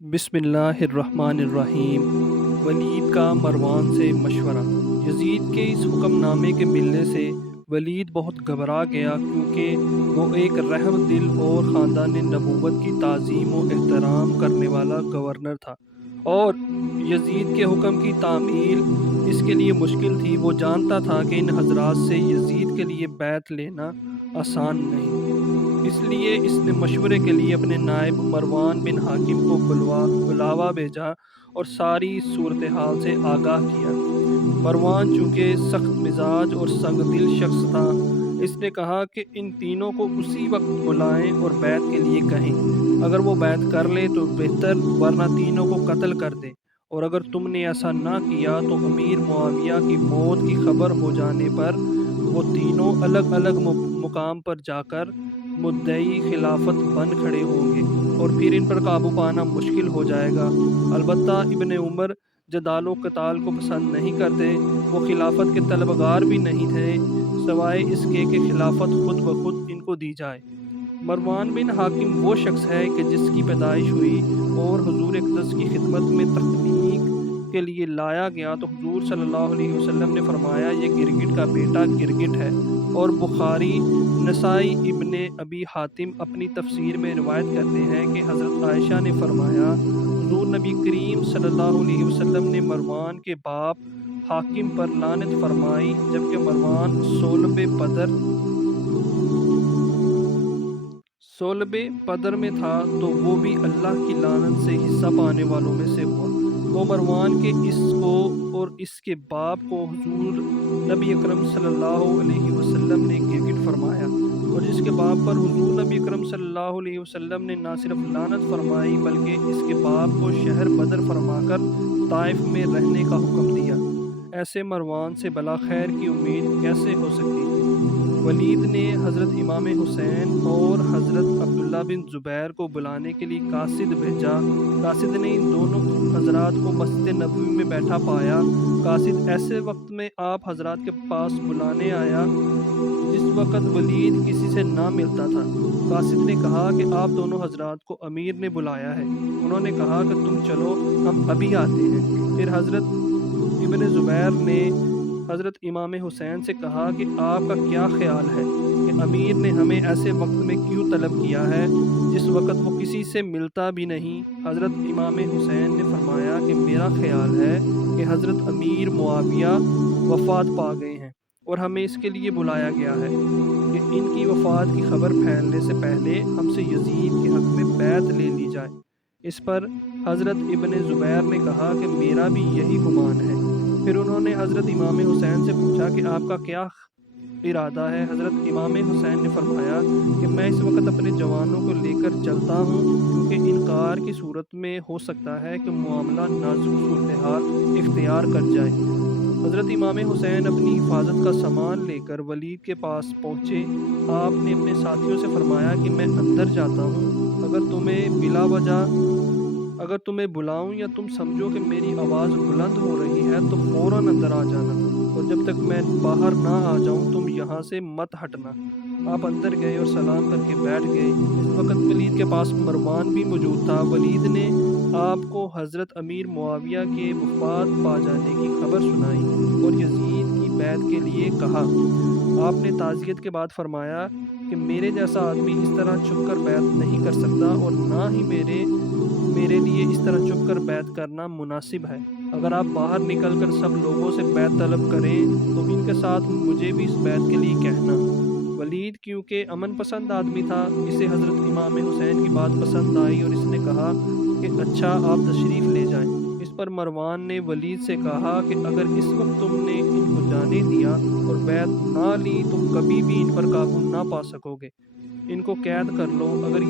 بسم اللہ الرحمن الرحیم۔ ولید کا مروان سے مشورہ۔ یزید کے اس حکم نامے کے ملنے سے ولید بہت گھبرا گیا، کیونکہ وہ ایک رحم دل اور خاندان نبوت کی تعظیم و احترام کرنے والا گورنر تھا، اور یزید کے حکم کی تعمیل اس کے لیے مشکل تھی۔ وہ جانتا تھا کہ ان حضرات سے یزید کے لیے بیعت لینا آسان نہیں، اس لیے اس نے مشورے کے لیے اپنے نائب مروان بن حاکم کو بلاوا بھیجا اور ساری صورتحال سے آگاہ کیا۔ مروان چونکہ سخت مزاج اور سنگ دل شخص تھا، اس نے کہا کہ ان تینوں کو اسی وقت بلائیں اور بیعت کے لیے کہیں۔ اگر وہ بیعت کر لیں تو بہتر، ورنہ تینوں کو قتل کر دیں، اور اگر تم نے ایسا نہ کیا تو امیر معاویہ کی موت کی خبر ہو جانے پر وہ تینوں الگ الگ مقام پر جا کر مدعی خلافت بن کھڑے ہوں گے، اور پھر ان پر قابو پانا مشکل ہو جائے گا۔ البتہ ابن عمر جدال و قتال کو پسند نہیں کرتے، وہ خلافت کے طلبگار بھی نہیں تھے، سوائے اس کے کہ خلافت خود بخود ان کو دی جائے۔ مروان بن حاکم وہ شخص ہے کہ جس کی پیدائش ہوئی اور حضور اقدس کی خدمت میں تخلیق کے لیے لایا گیا تو حضور صلی اللہ علیہ وسلم نے فرمایا، یہ گرگٹ کا بیٹا گرگٹ ہے۔ اور بخاری، نسائی، ابن ابی حاتم اپنی تفسیر میں روایت کرتے ہیں کہ حضرت عائشہ نے فرمایا، حضور نبی کریم صلی اللہ علیہ وسلم نے مروان کے باپ حاکم پر لعنت فرمائی، جبکہ مروان صلب بدر میں تھا تو وہ بھی اللہ کی لعنت سے حصہ پانے والوں میں سے ہوا۔ وہ مروان کے اس کو اور اس کے باپ کو حضور نبی اکرم صلی اللہ علیہ وسلم نے گرگٹ فرمایا، اور جس کے باپ پر حضور نبی اکرم صلی اللہ علیہ وسلم نے نہ صرف لعنت فرمائی بلکہ اس کے باپ کو شہر بدر فرما کر طائف میں رہنے کا حکم دیا۔ ایسے مروان سے بلا خیر کی امید کیسے ہو سکتی تھی؟ ولید نے حضرت امام حسین اور حضرت عبداللہ بن زبیر کو بلانے کے لیے قاصد بھیجا۔ قاصد نے ان دونوں حضرات کو مسجد نبوی میں بیٹھا پایا۔ قاصد ایسے وقت میں آپ حضرات کے پاس بلانے آیا جس وقت ولید کسی سے نہ ملتا تھا۔ قاصد نے کہا کہ آپ دونوں حضرات کو امیر نے بلایا ہے۔ انہوں نے کہا کہ تم چلو، ہم ابھی آتے ہیں۔ پھر حضرت ابن زبیر نے حضرت امام حسین سے کہا کہ آپ کا کیا خیال ہے کہ امیر نے ہمیں ایسے وقت میں کیوں طلب کیا ہے جس وقت وہ کسی سے ملتا بھی نہیں؟ حضرت امام حسین نے فرمایا کہ میرا خیال ہے کہ حضرت امیر معاویہ وفات پا گئے ہیں اور ہمیں اس کے لیے بلایا گیا ہے کہ ان کی وفات کی خبر پھیلنے سے پہلے ہم سے یزید کے حق میں بیعت لے لی جائے۔ اس پر حضرت ابن زبیر نے کہا کہ میرا بھی یہی گمان ہے۔ پھر انہوں نے حضرت امام حسین سے پوچھا کہ آپ کا کیا ارادہ ہے؟ حضرت امام حسین نے فرمایا کہ میں اس وقت اپنے جوانوں کو لے کر چلتا ہوں، کیونکہ انکار کی صورت میں ہو سکتا ہے کہ معاملہ نازک صورتحال اختیار کر جائے۔ حضرت امام حسین اپنی حفاظت کا سامان لے کر ولید کے پاس پہنچے۔ آپ نے اپنے ساتھیوں سے فرمایا کہ میں اندر جاتا ہوں، اگر تمہیں بلاؤں یا تم سمجھو کہ میری آواز بلند ہو رہی ہے تو فوراً اندر آ جانا، اور جب تک میں باہر نہ آ جاؤں تم یہاں سے مت ہٹنا۔ آپ اندر گئے اور سلام کر کے بیٹھ گئے۔ اس وقت ولید کے پاس مروان بھی موجود تھا۔ ولید نے آپ کو حضرت امیر معاویہ کے وفات پا جانے کی خبر سنائی اور یزید کی بیعت کے لیے کہا۔ آپ نے تعزیت کے بعد فرمایا کہ میرے جیسا آدمی اس طرح چھپ کر بیعت نہیں کر سکتا، اور نہ ہی میرے لیے اس طرح چھپ کر بیعت کرنا مناسب ہے۔ اگر آپ باہر نکل کر سب لوگوں سے بیعت طلب کریں تو ان کے ساتھ مجھے بھی اس بیعت کے لیے کہنا۔ ولید کیونکہ امن پسند آدمی تھا، اسے حضرت امام حسین کی بات پسند آئی اور اس نے کہا کہ اچھا، آپ تشریف لے جائیں۔ اس پر مروان نے ولید سے کہا کہ اگر اس وقت تم نے ان کو جانے دیا اور بیعت نہ لی تو کبھی بھی ان پر قابو نہ پا سکو گے۔ ان کو قید کر لو، اگر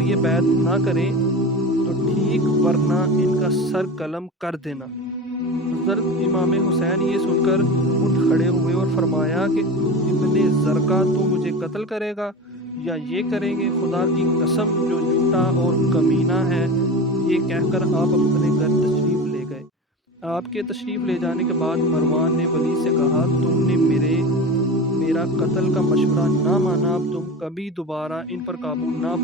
یہ بیعت نہ کریں تو ٹھیک، ورنہ ان کا سر قلم کر دینا۔ حضرت امام حسین یہ سن کر اٹھ کھڑے ہوئے اور فرمایا کہ ابن زرقہ تو مجھے قتل کرے گا یا یہ کریں گے؟ خدا کی قسم، جو جھوٹا اور کمینہ ہے۔ یہ کہہ کر آپ اپنے گھر تشریف لے گئے۔ آپ کے تشریف لے جانے کے بعد مروان نے ولید سے کہا، تم نے میرا قتل کا مشورہ نہ مانا، اب تم کبھی دوبارہ ان پر قابو نہ